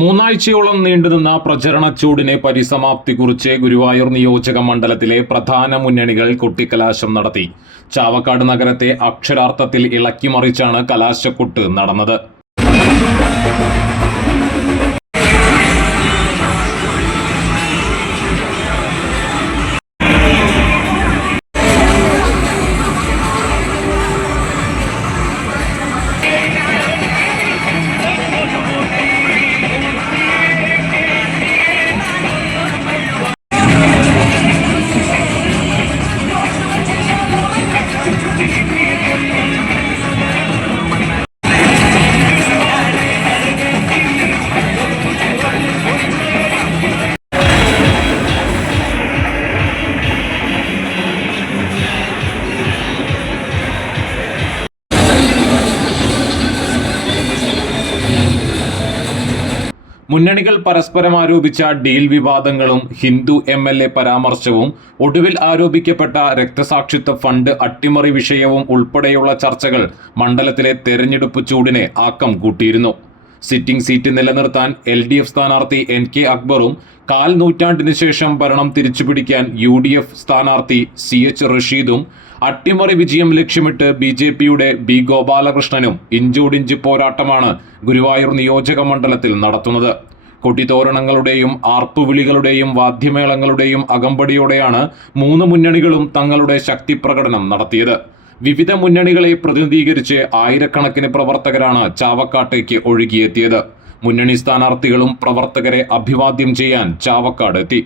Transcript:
മൂന്നാഴ്ചയോളം നീണ്ടുനിന്ന പ്രചരണ ചൂടിന് പരിസമാപ്തി കുറിച്ച് ഗുരുവായൂർ നിയോജക മണ്ഡലത്തിലെ പ്രധാന മുന്നണികൾ കൊട്ടിക്കലാശം നടത്തി. ചാവക്കാട് നഗരത്തെ അക്ഷരാർത്ഥത്തിൽ ഇളക്കിമറിച്ചാണ് കലാശക്കൊട്ട് നടന്നത്. മുന്നണികൾ പരസ്പരം ആരോപിച്ച ഡീൽ വിവാദങ്ങളും ഹിന്ദു MLA പരാമർശവും ഒടുവിൽ ആരോപിക്കപ്പെട്ട രക്തസാക്ഷിത്വ ഫണ്ട് അട്ടിമറി വിഷയവും ഉൾപ്പെടെയുള്ള ചർച്ചകൾ മണ്ഡലത്തിലെ തെരഞ്ഞെടുപ്പ് ചൂടിനെ ആക്കം കൂട്ടിയിരുന്നു. സിറ്റിംഗ് സീറ്റ് നിലനിർത്താൻ LDF സ്ഥാനാർത്ഥി NK അക്ബറും കാൽ നൂറ്റാണ്ടിന് ശേഷം ഭരണം തിരിച്ചുപിടിക്കാൻ UDF സ്ഥാനാർത്ഥി CH റഷീദും അട്ടിമറി വിജയം ലക്ഷ്യമിട്ട് BJPയുടെ B ഗോപാലകൃഷ്ണനും ഇഞ്ചോടിഞ്ച് പോരാട്ടമാണ് ഗുരുവായൂർ നിയോജക മണ്ഡലത്തിൽ നടത്തുന്നത്. കൊടിതോരണങ്ങളുടെയും ആർപ്പുവിളികളുടെയും വാദ്യമേളങ്ങളുടെയും അകമ്പടിയോടെയാണ് മൂന്ന് മുന്നണികളും തങ്ങളുടെ ശക്തിപ്രകടനം നടത്തിയത്. വിവിധ മുന്നണികളെ പ്രതിനിധീകരിച്ച് ആയിരക്കണക്കിന് പ്രവർത്തകരാണ് ചാവക്കാട്ടേക്ക് ഒഴുകിയെത്തിയത്. മുന്നണി സ്ഥാനാർത്ഥികളും പ്രവർത്തകരെ അഭിവാദ്യം ചെയ്യാൻ ചാവക്കാട് എത്തി.